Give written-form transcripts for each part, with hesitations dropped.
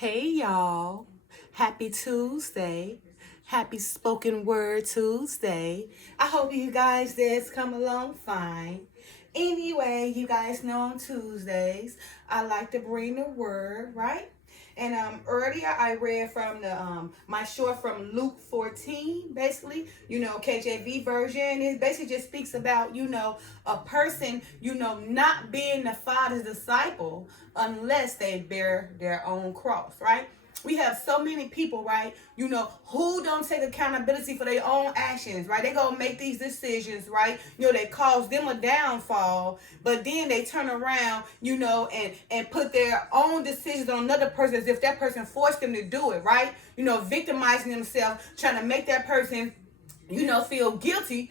Hey y'all, happy Tuesday. Happy spoken word Tuesday. I hope you guys did come along fine. Anyway, you guys know on Tuesdays, I like to bring the word, right? And earlier I read from the my short from Luke 14, basically, KJV version. It basically just speaks about, a person, not being the Father's disciple unless they bear their own cross, right? We have so many people, right? Who don't take accountability for their own actions, right? They gonna make these decisions, right? They cause them a downfall, but then they turn around, and put their own decisions on another person as if that person forced them to do it, right? Victimizing themselves, trying to make that person feel guilty,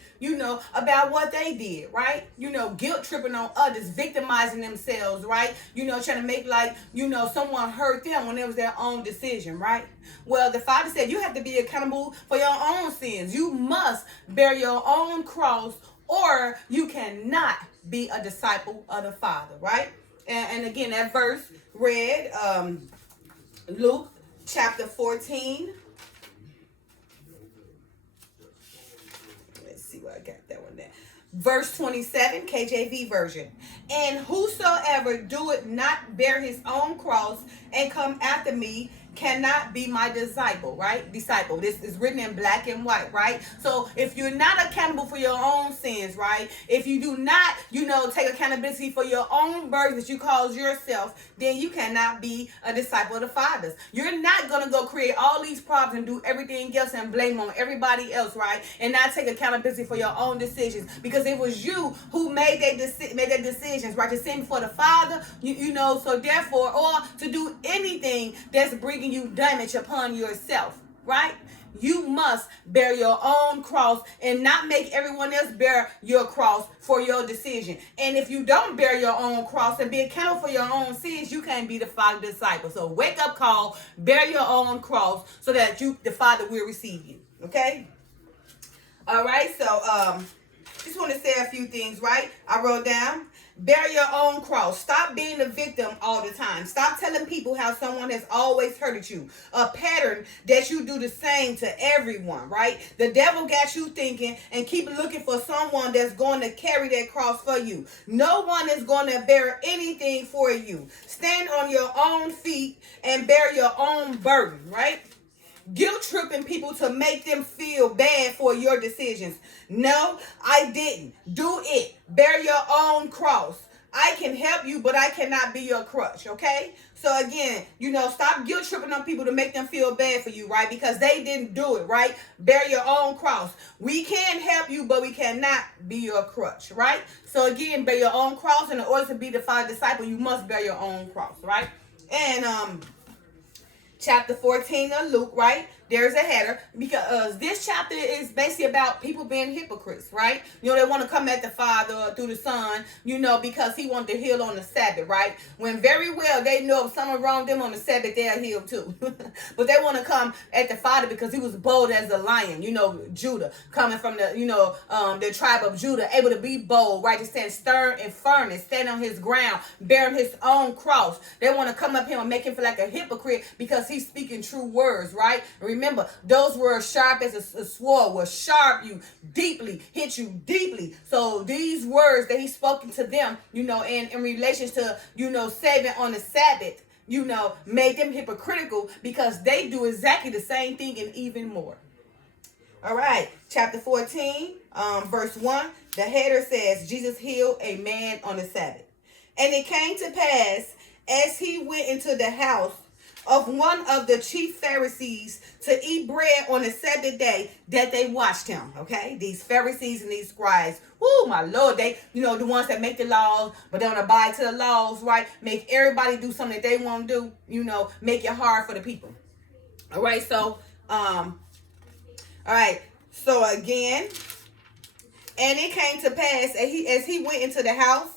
about what they did, right? Guilt tripping on others, victimizing themselves, right? Trying to make like, someone hurt them when it was their own decision, right? Well, the Father said you have to be accountable for your own sins. You must bear your own cross, or you cannot be a disciple of the Father, right? And again, that verse read Luke chapter 14. See what I got that one there. Verse 27, KJV version. And whosoever doeth not bear his own cross and come after me cannot be my disciple, right? Disciple. This is written in black and white, right? So if you're not accountable for your own sins, right? If you do not, take accountability for your own burdens that you cause yourself, then you cannot be a disciple of the Father's. You're not going to go create all these problems and do everything else and blame on everybody else, right? And not take accountability for your own decisions, because it was you who made that decisions, right? To sin before the Father, so therefore, or to do anything that's bringing you damage upon yourself, right? You must bear your own cross and not make everyone else bear your cross for your decision. And if you don't bear your own cross and be accountable for your own sins, you can't be the Father's disciple. So wake up call, bear your own cross so that the Father will receive you. Okay? All right, so just want to say a few things, right? I wrote down, bear your own cross. Stop being a victim all the time. Stop telling people how someone has always hurted you. A pattern that you do the same to everyone, right? The devil got you thinking and keep looking for someone that's going to carry that cross for you. No one is going to bear anything for you. Stand on your own feet and bear your own burden, right? Guilt tripping people to make them feel bad for your decisions. No, I didn't. Do it. Bear your own cross. I can help you, but I cannot be your crutch, okay? So again, stop guilt tripping on people to make them feel bad for you, right? Because they didn't do it, right? Bear your own cross. We can help you, but we cannot be your crutch, right? So again, bear your own cross. And in order to be the Father's disciple, you must bear your own cross, right? And chapter 14 of Luke, right? There's a header, because this chapter is basically about people being hypocrites, right? They want to come at the Father through the Son, because he wanted to heal on the Sabbath, right? When very well they know if someone wronged them on the Sabbath, they'll heal too. But they want to come at the Father because he was bold as a lion, Judah, coming from the tribe of Judah, able to be bold, right? To stand stern and firm and stand on his ground, bearing his own cross. They want to come up here and make him feel like a hypocrite because he's speaking true words, right? Remember, those words sharp as a sword will sharp you deeply, hit you deeply. So these words that he's spoken to them, in relation to, saving on the Sabbath, made them hypocritical because they do exactly the same thing and even more. All right, chapter 14, verse 1, the header says, Jesus healed a man on the Sabbath. And it came to pass, as he went into the house of one of the chief Pharisees to eat bread on the Sabbath day, that they watched him. Okay, these Pharisees and these scribes, my Lord, they, the ones that make the laws but don't abide to the laws, right? Make everybody do something that they want to do, make it hard for the people. All right, so all right, so again, and it came to pass as he went into the house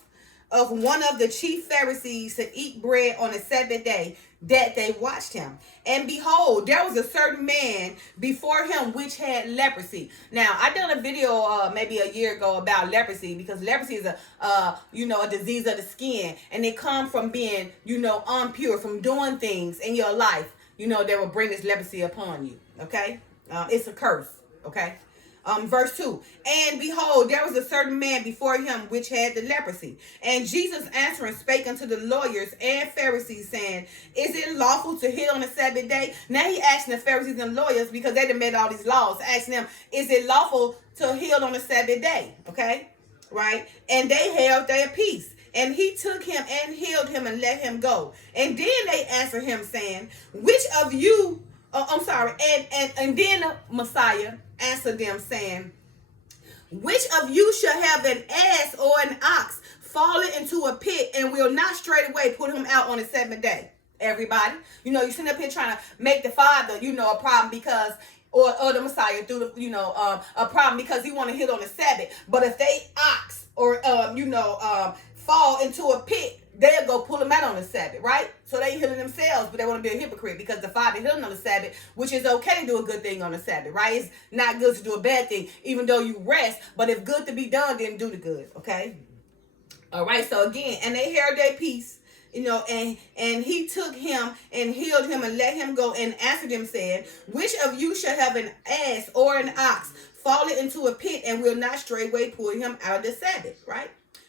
of one of the chief Pharisees to eat bread on the Sabbath day, that they watched him. And behold, there was a certain man before him which had leprosy. Now, I done a video maybe a year ago about leprosy, because leprosy is a disease of the skin, and it comes from being impure, from doing things in your life that will bring this leprosy upon you. Okay, it's a curse. Okay. Verse 2, and behold, there was a certain man before him which had the leprosy. And Jesus answering spake unto the lawyers and Pharisees, saying, is it lawful to heal on the Sabbath day? Now he asking the Pharisees and lawyers, because they done made all these laws, asking them, is it lawful to heal on the Sabbath day? Okay, right? And they held their peace. And he took him and healed him and let him go. And then they answered him, saying, which of you, and then the Messiah answered them, saying, which of you shall have an ass or an ox falling into a pit, and will not straightway put him out on the seventh day? Everybody, you sitting up here trying to make the Father, a problem because, or the Messiah through the, a problem because he want to hit on the Sabbath. But if they ox or fall into a pit, they'll go pull them out on the Sabbath, right? So they healing themselves, but they want to be a hypocrite because the Father healing on the Sabbath, which is okay to do a good thing on the Sabbath, right? It's not good to do a bad thing, even though you rest. But if good to be done, then do the good, okay? All right, so again, and they held their peace, and he took him and healed him and let him go, and answered them, saying, which of you shall have an ass or an ox falling into a pit, and will not straightway pull him out of the Sabbath, right?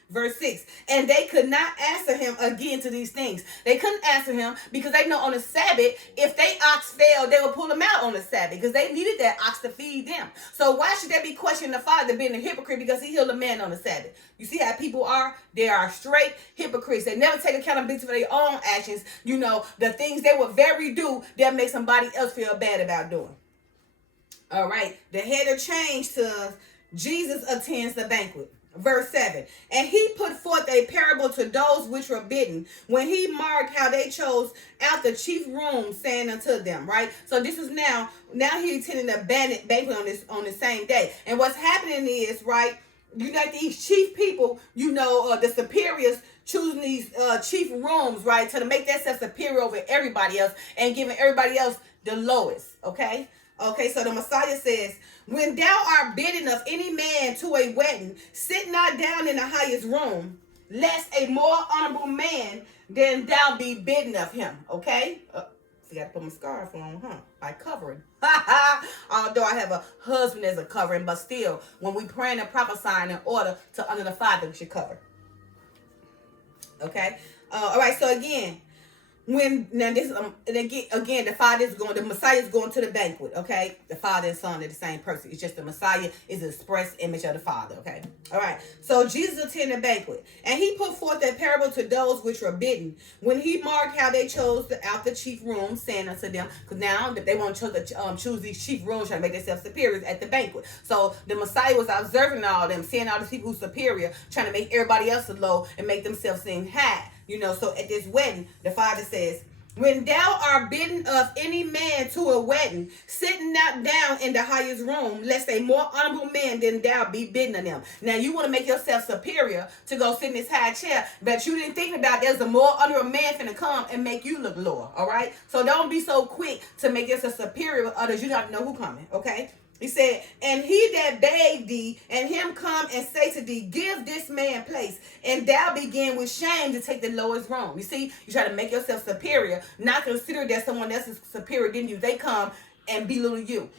Verse 6, and they could not answer him again to these things. They couldn't answer him because they know on the Sabbath, if they ox failed, they would pull them out on the Sabbath because they needed that ox to feed them. So why should they be questioning the Father being a hypocrite because he healed a man on the Sabbath? You see how people are? They are straight hypocrites. They never take accountability for their own actions. The things they would very do that make somebody else feel bad about doing. All right, the header changed to Jesus attends the banquet. Verse 7, and he put forth a parable to those which were bidden, when he marked how they chose out the chief room, saying unto them, right? So this is now he attending the banquet on the same day. And what's happening is, right, you got these chief people, the superiors choosing these chief rooms, right, to make themselves superior over everybody else and giving everybody else the lowest, okay? Okay, so the Messiah says, when thou art bidden of any man to a wedding, sit not down in the highest room, lest a more honorable man than thou be bidden of him. Okay? So you got to put my scarf on, by covering. Although I have a husband as a covering, but still, when we praying and prophesying in order to honor the Father, we should cover. Okay? All right, so again, the Messiah is going to the banquet, okay? The Father and Son are the same person. It's just the Messiah is the express image of the Father, okay? All right. So Jesus attended the banquet, and he put forth a parable to those which were bidden, when he marked how they chose out the chief rooms, saying unto them, because now they want to choose these chief rooms, trying to make themselves superior at the banquet. So the Messiah was observing all them, seeing all these people who's superior, trying to make everybody else low and make themselves seem high. So at this wedding, the Father says, when thou art bidden of any man to a wedding, sit not down in the highest room, lest a more honorable man than thou be bidden of them. Now, you want to make yourself superior to go sit in this high chair, but you didn't think about there's a more honorable man finna come and make you look lower, all right? So don't be so quick to make yourself superior with others. You don't have to know who coming, okay? He said, and he that bade thee, and him come and say to thee, give this man place, and thou begin with shame to take the lowest room. You see, you try to make yourself superior, not consider that someone else is superior than you. They come and belittle you.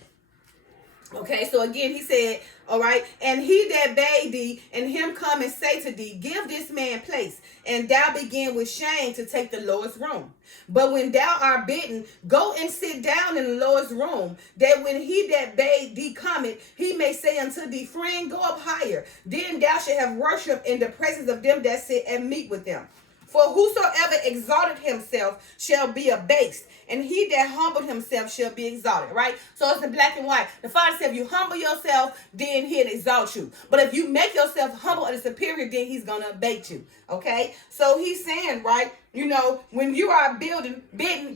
Okay, so again, he said, all right, and he that bade thee, and him come and say to thee, give this man place, and thou begin with shame to take the lowest room. But when thou art bidden, go and sit down in the lowest room, that when he that bade thee cometh, he may say unto thee, friend, go up higher. Then thou shalt have worship in the presence of them that sit and meat with them. For whosoever exalted himself shall be abased, and he that humbled himself shall be exalted, right? So it's in black and white. The Father said, if you humble yourself, then he'll exalt you. But if you make yourself humble and superior, then he's going to abate you, okay? So he's saying, right, You know, when you are bidding,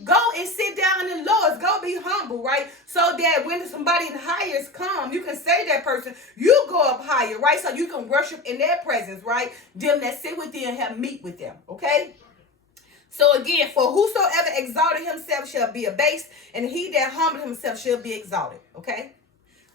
go and sit down in the lowest. Go be humble, right? So that when somebody hires come, you can say that person, you go up higher, right? So you can worship in their presence, right? Them that sit with you and have meat with them, okay? So again, for whosoever exalted himself shall be abased, and he that humbled himself shall be exalted, okay?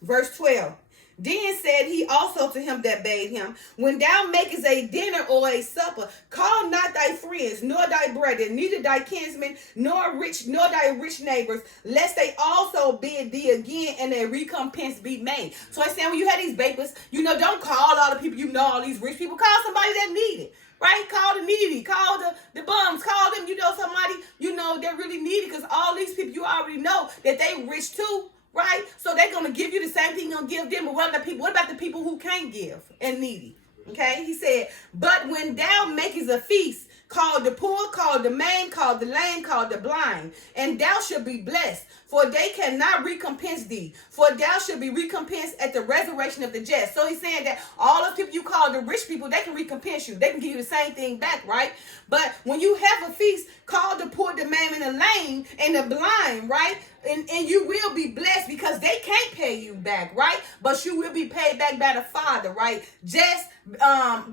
Verse 12. Then said he also to him that bade him, when thou makest a dinner or a supper, call not thy friends, nor thy brethren, neither thy kinsmen, nor thy rich neighbors, lest they also bid thee again, and a recompense be made. So I'm saying, when you have these banquets, you know, don't call all the people you know, all these rich people. Call somebody that need it. Right? Call the needy. Call the bums. Call them, you know, somebody, you know, that really need it. Because all these people, you already know that they rich too. Right? So they're going to give you the same thing you're going to give them. But what about the people who can't give and needy? Okay? He said, but when thou makest a feast, call the poor, call the maimed, call the lame, call the blind, and thou shalt be blessed, for they cannot recompense thee, for thou shalt be recompensed at the resurrection of the just. So he's saying that all those people you call the rich people, they can recompense you. They can give you the same thing back, right? But when you have a feast, call the poor, the maimed, and the lame, and the blind, right? And you will be blessed, because they can't pay you back, right? But you will be paid back by the Father, right? Just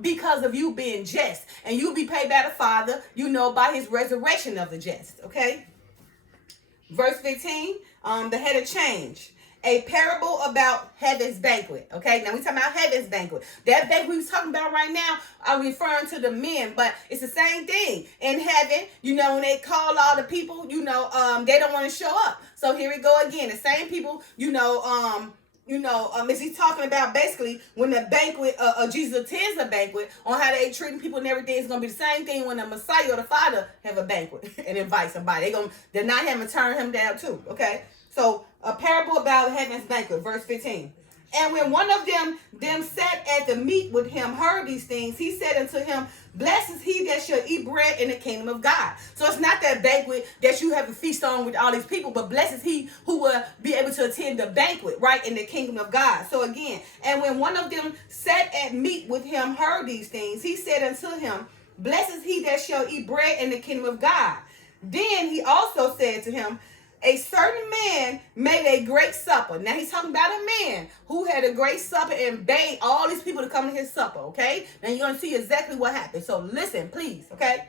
because of you being just. And you'll be paid by the Father, you know, by his resurrection of the just, okay? Verse 15, the head of change. A parable about heaven's banquet. Okay, now we talking about heaven's banquet. That banquet we was talking about right now, I'm referring to the men, but it's the same thing. In heaven, you know, when they call all the people, you know, they don't want to show up. So here we go again. The same people, as he's talking about basically when the banquet, Jesus attends a banquet on how they treating people and everything, it's gonna be the same thing when the Messiah or the Father have a banquet and invite somebody. They're not having to turn him down too. Okay, so a parable about heaven's banquet, verse 15. And when one of them sat at the meat with him, heard these things, he said unto him, blessed is he that shall eat bread in the kingdom of God. So it's not that banquet that you have a feast on with all these people, but blessed is he who will be able to attend the banquet, right, in the kingdom of God. So again, and when one of them sat at meat with him, heard these things, he said unto him, blessed is he that shall eat bread in the kingdom of God. Then he also said to him, a certain man made a great supper. Now he's talking about a man who had a great supper and bade all these people to come to his supper, okay? Now you're going to see exactly what happened. So listen, please, okay?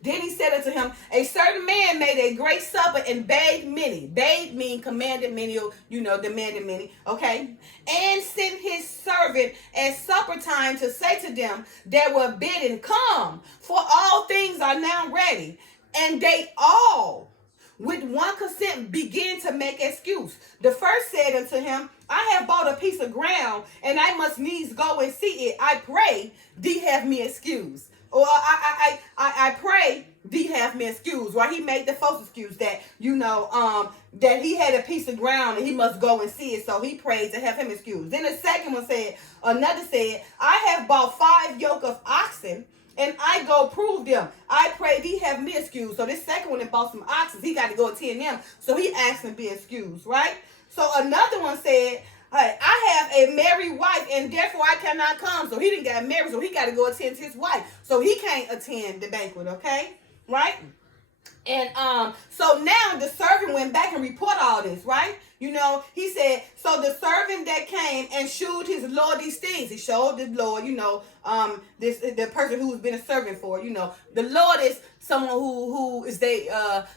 Then he said unto him, a certain man made a great supper and bade many. Bade mean commanded many, you know, demanded many, okay? And sent his servant at supper time to say to them that were bidden, come, for all things are now ready. And they all, with one consent, begin to make excuse. The first said unto him, I have bought a piece of ground, and I must needs go and see it. I pray thee have me excuse. Or I pray thee have me excuse. Right? He made the false excuse that, you know, that he had a piece of ground and he must go and see it. So he prayed to have him excused. Then the second one said, another said, I have bought 5 yoke of oxen, and I go prove them. I pray thee have me excused. So this second one that bought some oxen, he got to go attend them. So he asked him to be excused, right? So another one said, hey, I have a married wife, and therefore I cannot come. So he didn't get married, so he got to go attend his wife. So he can't attend the banquet, okay? Right? And so now the servant went back and reported all this, right? You know, he said, so the servant that came and showed his Lord these things. He showed the Lord, you know, the person who's been a servant for, you know. The Lord is someone who is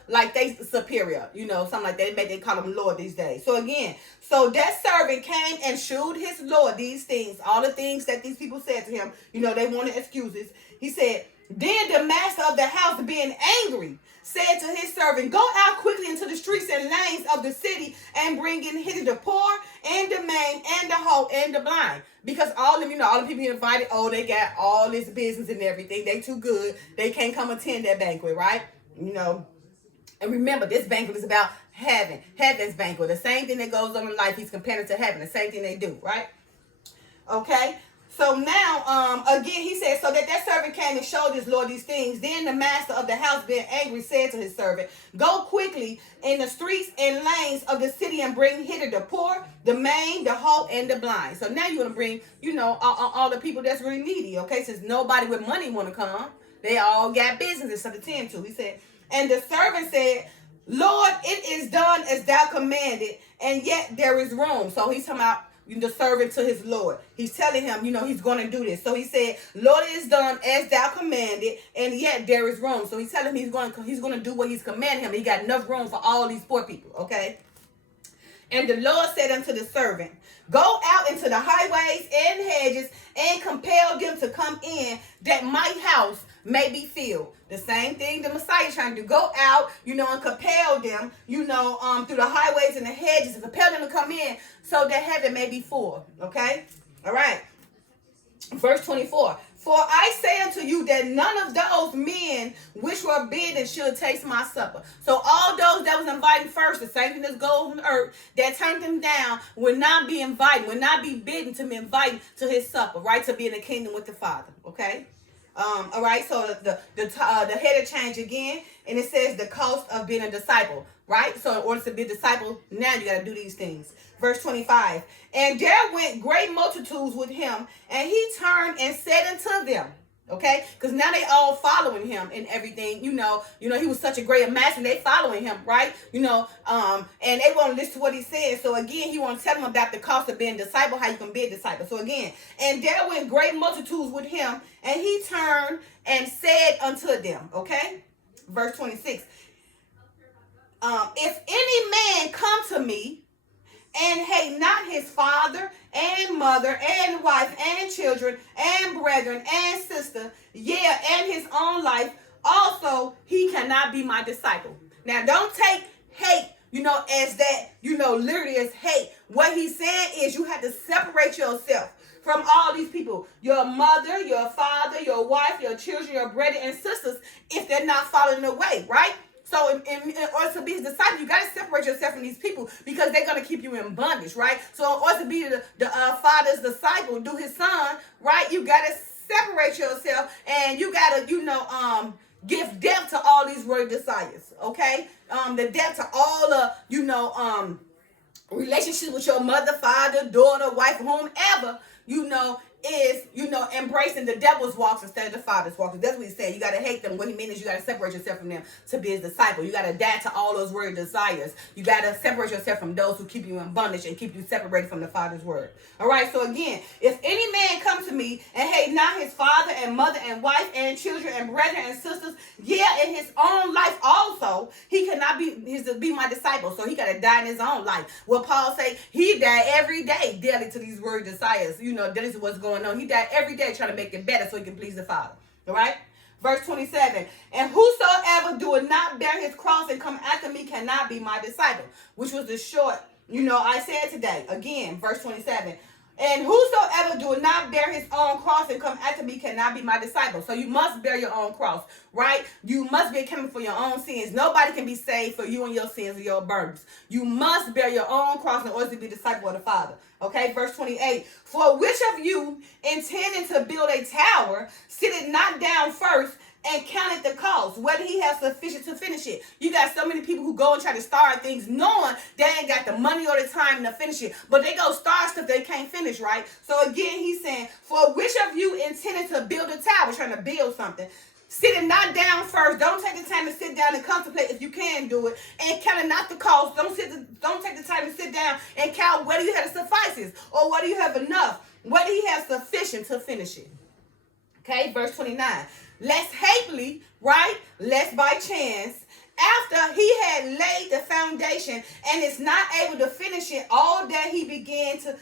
like they superior, you know, something like that. They call him Lord these days. So again, so that servant came and showed his Lord these things, all the things that these people said to him. You know, they wanted excuses. He said, then the master of the house, being angry, said to his servant, go out quickly into the streets and lanes of the city and bring in hither the poor and the maimed and the halt and the blind. Because all of, you know, all the people he invited, oh, they got all this business and everything. They too good. They can't come attend that banquet, right? You know, and remember, this banquet is about heaven's banquet. The same thing that goes on in life, he's comparing it to heaven. The same thing they do, right? Okay. So now, again, he said, so that servant came and showed his Lord these things. Then the master of the house, being angry, said to his servant, go quickly in the streets and lanes of the city and bring hither the poor, the maimed, the halt, and the blind. So now you're going to bring, you know, all the people that's really needy, okay? Since nobody with money want to come. They all got business and stuff to tend to. He said, and the servant said, Lord, it is done as thou commanded, and yet there is room. So he's talking about the servant to his Lord. He's telling him, he's going to do this. So he said, Lord, it is done as thou commanded, and yet there is room. So he's telling him he's going to do what he's commanded him. He got enough room for all these poor people, okay? And the Lord said unto the servant, go out into the highways and hedges and compel them to come in, that my house may be filled. The same thing the Messiah is trying to do. Go out, and compel them, through the highways and the hedges, and compel them to come in so that heaven may be full. Okay? All right. Verse 24. For I say unto you that none of those men which were bidden should taste my supper. So all those that was invited first, the same thing that goes on earth, that turned them down, will not be invited, will not be bidden to be invited to his supper, right? To be in the kingdom with the Father. Okay? All right, so the header change again, and it says the cost of being a disciple, right? So in order to be a disciple, now you got to do these things. Verse 25, and there went great multitudes with him, and he turned and said unto them, okay, because now they all following him and everything, he was such a great master, they following him, right? And they won't listen to what he said. So again, he won't tell them about the cost of being a disciple, how you can be a disciple. So again, and there went great multitudes with him, and he turned and said unto them, okay, verse 26, if any man come to me and hate not his father and mother and wife and children and brethren and sister, and his own life, also he cannot be my disciple. Now don't take hate, as that, literally as hate. What he's saying is you have to separate yourself from all these people. Your mother, your father, your wife, your children, your brethren and sisters, if they're not following the way, right? So in order to be his disciple, you got to separate yourself from these people because they're going to keep you in bondage, right? So in order to be the Father's disciple, do his son, right? You got to separate yourself, and you got to, give depth to all these world desires, okay? The depth to all the, relationships with your mother, father, daughter, wife, whomever, is, embracing the devil's walks instead of the Father's walks. That's what he's saying. You got to hate them. What he means is you got to separate yourself from them to be his disciple. You got to die to all those word desires. You got to separate yourself from those who keep you in bondage and keep you separated from the Father's word. All right, so again, if any man come to me and hate not his father and mother and wife and children and brethren and sisters, in his own life also, he cannot be my disciple. So he got to die in his own life. What Paul say, he died every day daily to these word desires. That is what's going on. He died every day trying to make it better so he can please the Father. All right? Verse 27. And whosoever doeth not bear his cross and come after me cannot be my disciple. Which was the short, I said today. Again, verse 27. And whosoever doeth not bear his own cross and come after me cannot be my disciple. So you must bear your own cross, right? You must be accountable for your own sins. Nobody can be saved for you and your sins or your burdens. You must bear your own cross in order to be a disciple of the Father. Okay, verse 28. For which of you intending to build a tower, sitteth not down first and counted the cost, whether he has sufficient to finish it. You got so many people who go and try to start things knowing they ain't got the money or the time to finish it, but they go start stuff they can't finish, right? So again, he's saying, for which of you intended to build a tower, trying to build something, sitting not down first. Don't take the time to sit down and contemplate if you can do it, and counting not the cost. Don't take the time to sit down and count whether you have suffices or whether you have enough, whether he has sufficient to finish it. Okay, verse 29. Lest haply, right? Lest by chance, after he had laid the foundation and is not able to finish it, all that he began to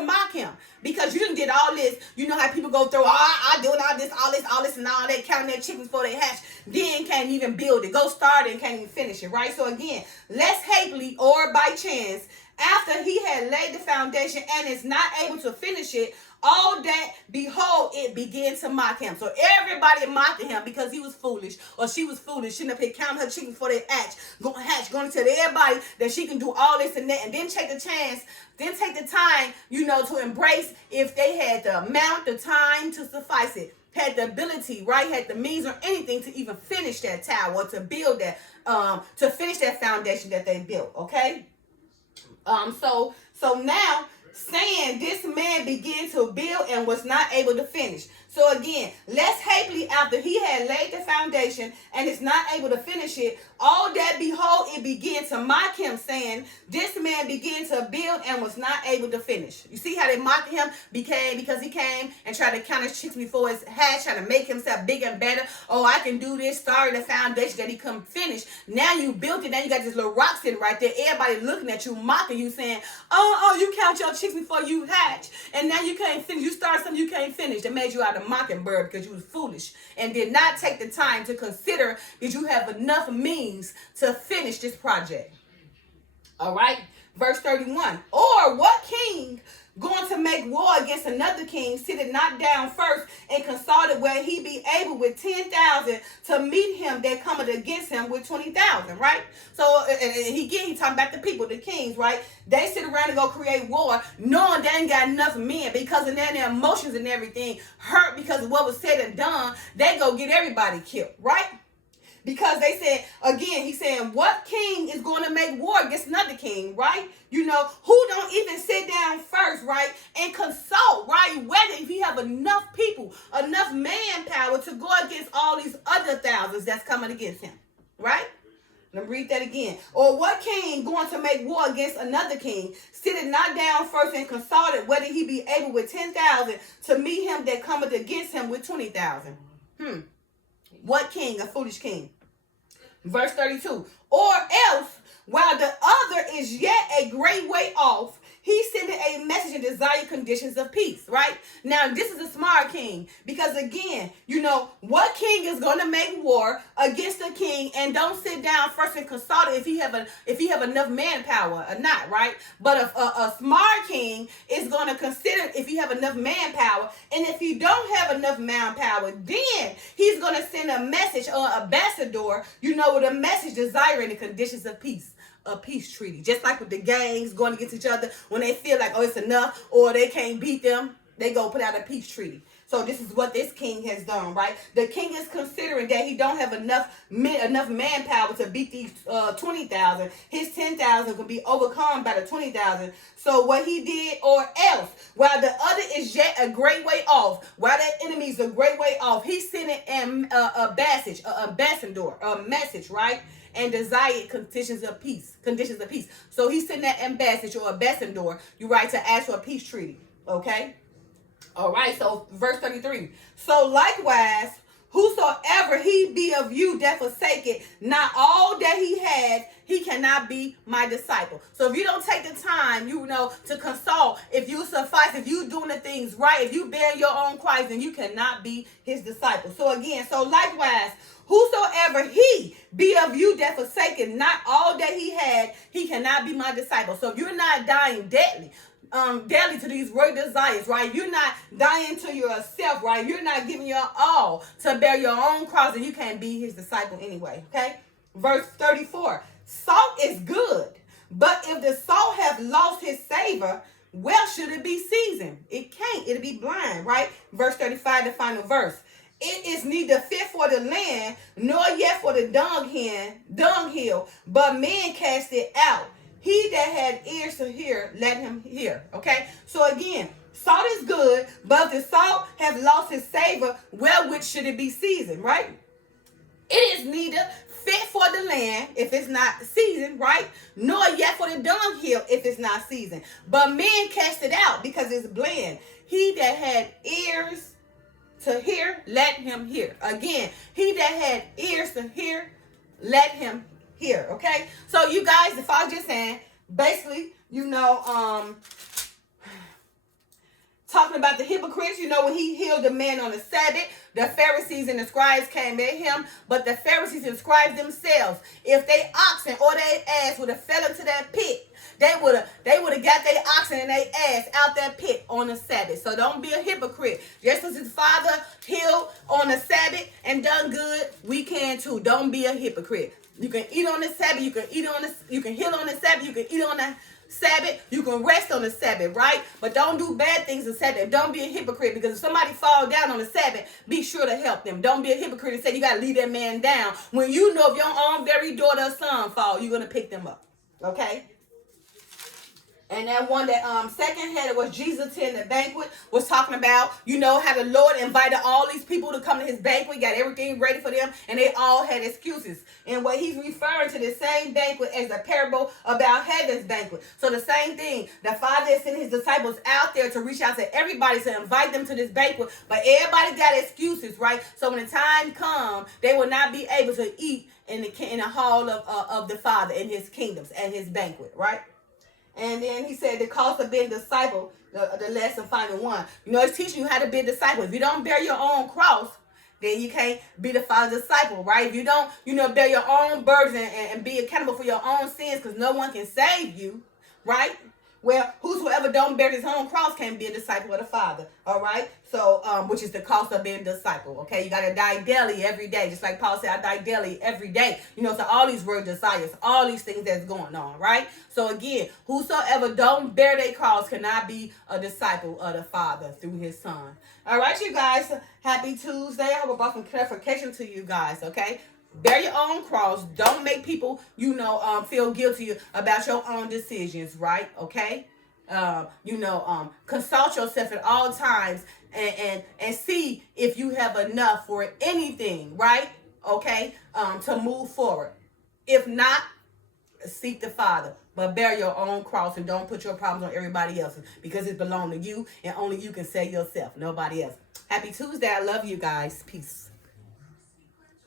mock him. Because you done did all this. You know how people go through, I doing all this and all that, counting their chickens before they hatch, then can't even build it. Go start it and can't even finish it, right? So again, lest haply or by chance, after he had laid the foundation and is not able to finish it, all that, behold, it began to mock him. So everybody mocking him because he was foolish or she was foolish. Shouldn't have been counting her chickens before they hatch, going to tell everybody that she can do all this and that, and then take the chance, then take the time, to embrace if they had the amount, the time to suffice it, had the ability, right, had the means or anything to even finish that tower or to build that, to finish that foundation that they built, okay? So now, saying this man began to build and was not able to finish. So again, lest hastily after he had laid the foundation and is not able to finish it, all that behold, it began to mock him, saying, this man began to build and was not able to finish. You see how they mocked him because he came and tried to count his chicks before his hatch, trying to make himself bigger and better. Oh, I can do this, started the foundation that he couldn't finish. Now you built it, now you got this little rock sitting right there. Everybody looking at you, mocking you, saying, oh, you count your chicks before you hatch. And now you can't finish. You started something you can't finish. They made you out of mockingbird because you was foolish and did not take the time to consider that you have enough means to finish this project. All right. Verse 31. Or what king going to make war against another king sitteth not down first and consulted where he be able with 10,000 to meet him that cometh against him with 20,000, right? So he talking about the people, the kings, right? They sit around and go create war knowing they ain't got enough men because of their emotions and everything hurt because of what was said and done. They go get everybody killed, right? Because they said, again, he's saying, what king is going to make war against another king, right? You know, who don't even sit down first, right, and consult, right, whether if he have enough people, enough manpower to go against all these other thousands that's coming against him, right? Let me read that again. Or what king going to make war against another king, sitting not down first and consulted whether he be able with 10,000 to meet him that cometh against him with 20,000? What king? A foolish king. Verse 32. Or else, while the other is yet a great way off, he sent a message and desired conditions of peace, right? Now, this is a smart king because, again, you know, what king is going to make war against a king and don't sit down first and consult if he have enough manpower or not, right? But a smart king is going to consider if he have enough manpower, and if he don't have enough manpower, then he's going to send a message or ambassador, you know, with a message desiring the conditions of peace. A peace treaty, just like with the gangs going against each other when they feel like, oh, it's enough or they can't beat them, they go put out a peace treaty. So this is what this king has done, right? The king is considering that he don't have enough manpower to beat these 20,000. His 10,000 can be overcome by the 20,000. So what he did, or else, while the other is yet a great way off, while that enemy is a great way off, he sent a message, right? And desired conditions of peace. So he sent that ambassador or ambassador, you right, to ask for a peace treaty. Okay? All right, so verse 33. So likewise, whosoever he be of you that forsake it, not all that he had, he cannot be my disciple. So if you don't take the time, you know, to consult, if you suffice, if you doing the things right, if you bear your own Christ, then you cannot be his disciple. So again, so likewise, whosoever he be of you that forsaken not all that he had, he cannot be my disciple. So if you're not dying deadly to these world desires, right? You're not dying to yourself, right? You're not giving your all to bear your own cross, and you can't be his disciple anyway, okay? Verse 34, salt is good, but if the salt have lost his savor, well should it be seasoned? It can't, it'll be blind, right? Verse 35, the final verse. It is neither fit for the land, nor yet for the dunghill, but men cast it out. He that had ears to hear, let him hear. Okay? So again, salt is good, but if the salt have lost its savor, wherewith should it be seasoned, right? It is neither fit for the land if it's not seasoned, right? Nor yet for the dunghill if it's not seasoned. But men cast it out because it's bland. He that had ears to hear, let him hear. Again, he that had ears to hear, let him hear. Okay? So you guys, if I was just saying, basically, you know, talking about the hypocrites, you know, when he healed the man on the Sabbath, the Pharisees and the scribes came at him, but the Pharisees and scribes themselves, if they oxen or they ass would have fell into that pit, they would have got their oxen and their ass out that pit on the Sabbath. So don't be a hypocrite. Just as his father healed on the Sabbath and done good, we can too. Don't be a hypocrite. You can eat on the Sabbath. You can heal on the Sabbath. You can eat on the Sabbath. You can rest on the Sabbath, right? But don't do bad things on Sabbath. Don't be a hypocrite, because if somebody fall down on the Sabbath, be sure to help them. Don't be a hypocrite and say you got to leave that man down when you know if your own very daughter or son fall, you're going to pick them up. Okay? And that one that second headed was Jesus attended the banquet, was talking about, how the Lord invited all these people to come to his banquet, got everything ready for them, and they all had excuses. And what he's referring to the same banquet as the parable about heaven's banquet. So the same thing, the Father is sending his disciples out there to reach out to everybody to invite them to this banquet, but everybody got excuses, right? So when the time comes, they will not be able to eat in the hall of the Father in his kingdoms and his banquet, right? And then he said the cost of being a disciple, the lesson final one. It's teaching you how to be a disciple. If you don't bear your own cross, then you can't be the Father's disciple, right? If you don't, bear your own burdens and be accountable for your own sins, because no one can save you, right? Well, whosoever don't bear his own cross can't be a disciple of the Father, all right? So, which is the cost of being a disciple, okay? You got to die daily every day, just like Paul said, I die daily every day. So all these word desires, all these things that's going on, right? So again, whosoever don't bear their cross cannot be a disciple of the Father through his Son. All right, you guys, happy Tuesday. I will bring some clarification to you guys, okay? Bear your own cross. Don't make people, feel guilty about your own decisions, right? Okay? Consult yourself at all times and see if you have enough for anything, right? Okay? To move forward. If not, seek the Father. But bear your own cross and don't put your problems on everybody else's, because it belongs to you and only you can save yourself. Nobody else. Happy Tuesday. I love you guys. Peace.